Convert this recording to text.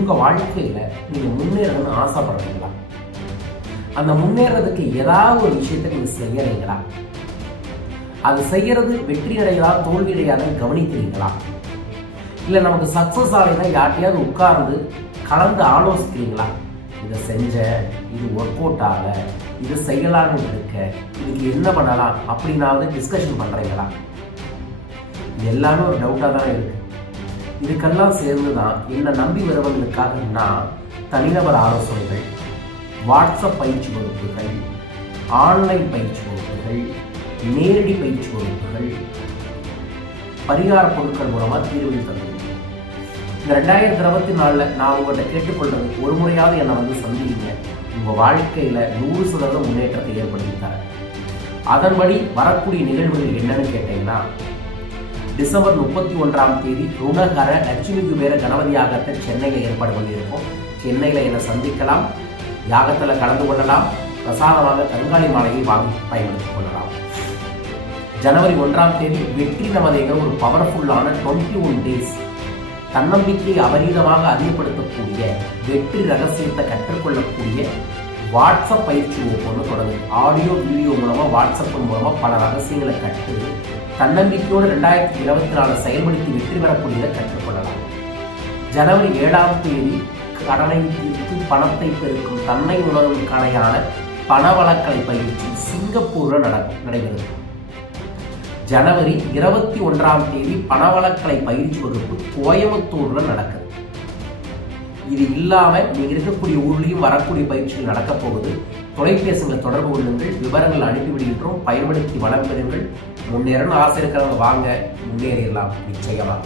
உங்கள் வாழ்க்கையில் நீங்கள் முன்னேறணும்னு ஆசைப்படுறீங்களா? அந்த முன்னேறதுக்கு ஏதாவது ஒரு விஷயத்தை நீங்கள் செய்யறீங்களா? அது செய்யறது வெற்றி அடையதா தோல்வி அடையாதுன்னு கவனிக்கிறீங்களா? இல்லை நமக்கு சக்ஸஸ் ஆகினா யார்ட்டையாவது உட்கார்ந்து கலந்து ஆலோசிக்கிறீங்களா? இதை செஞ்ச இது ஒர்க் அவுட் ஆகல இது செய்யலாம்னு இருக்க இதுக்கு என்ன பண்ணலாம் அப்படின்னாவது டிஸ்கஷன் பண்ணுறீங்களா எல்லாமே ஒரு டவுட்டாக தான் இருக்குது இதுக்கெல்லாம் சேர்ந்து தான் என்னை நம்பி வருவதற்காக நான் தனிநபர் ஆலோசனைகள் வாட்ஸ்அப் பயிற்சி வகுப்புகள் ஆன்லைன் பயிற்சி வகுப்புகள் நேரடி பயிற்சி வகுப்புகள் பரிகார பொருட்கள் மூலமாக தீர்வில் தந்தது இந்த ரெண்டாயிரத்தி இருபத்தி நாலில் நான் உங்கள்கிட்ட கேட்டுக்கொள்றது ஒரு முறையாவது என்னை வந்து சந்திங்க. உங்கள் வாழ்க்கையில் நூறு சதவீதம் முன்னேற்றத்தை ஏற்படுத்தி தரேன். அதன்படி வரக்கூடிய நிகழ்வுகள் என்னன்னு கேட்டீங்கன்னா டிசம்பர் முப்பத்தி ஒன்றாம் தேதி ருணகர லட்சுமி குபேர கணபதி யாகத்தை சென்னையில் ஏற்பாடு பண்ணியிருக்கோம். சென்னையில் என்னை சந்திக்கலாம். யாகத்தில் கலந்து கொள்ளலாம். பிரசாதமாக கருங்காலி மாலையை வாங்கி பயன்படுத்திக் கொள்ளலாம். ஜனவரி ஒன்றாம் தேதி வெற்றி நமதேங்கிற ஒரு பவர்ஃபுல்லான டுவெண்ட்டி ஒன் டேஸ் தன்னம்பிக்கை அபரீதமாக அதிகப்படுத்தக்கூடிய வெற்றி ரகசியத்தை கற்றுக்கொள்ளக்கூடிய வாட்ஸ்அப் பயிற்சி வகுப்பு ஒன்று தொடங்குது. ஆடியோ வீடியோ மூலமாக வாட்ஸ்அப் மூலமாக பல ரகசியங்களை கற்று தன்னம்பிக்கையோடு ரெண்டாயிரத்தி இருபத்தி நாலு செயல்படுத்தி வெற்றி பெறக்கூடியதை கற்றுக்கொள்ளலாம் ஜனவரி ஏழாம் தேதி கடனை தீர்த்து பணத்தை பெருக்கும் தன்னை உணரும் கலையான பணவளக்கலை பயிற்சி சிங்கப்பூரில் நட நடைபெறுது. ஜனவரி இருபத்தி ஒன்றாம் தேதி பணவளக்கலை பயிற்சி வகுப்பு கோயம்புத்தூரில் நடக்குது. இது இல்லாமல் நீங்கள் இருக்கக்கூடிய ஊர்லேயும் வரக்கூடிய பயிற்சிகள் நடக்கப் போகுது. தொலைபேசிகளை தொடர்பு கொள்ளுங்கள் விவரங்கள் அனுப்பிவிடுகின்றோம் பயன்படுத்தி வளம் பெறுங்கள். முன்னேறணும் ஆசை இருக்கிறவங்க வாங்க முன்னேறிடலாம். நிச்சயமாக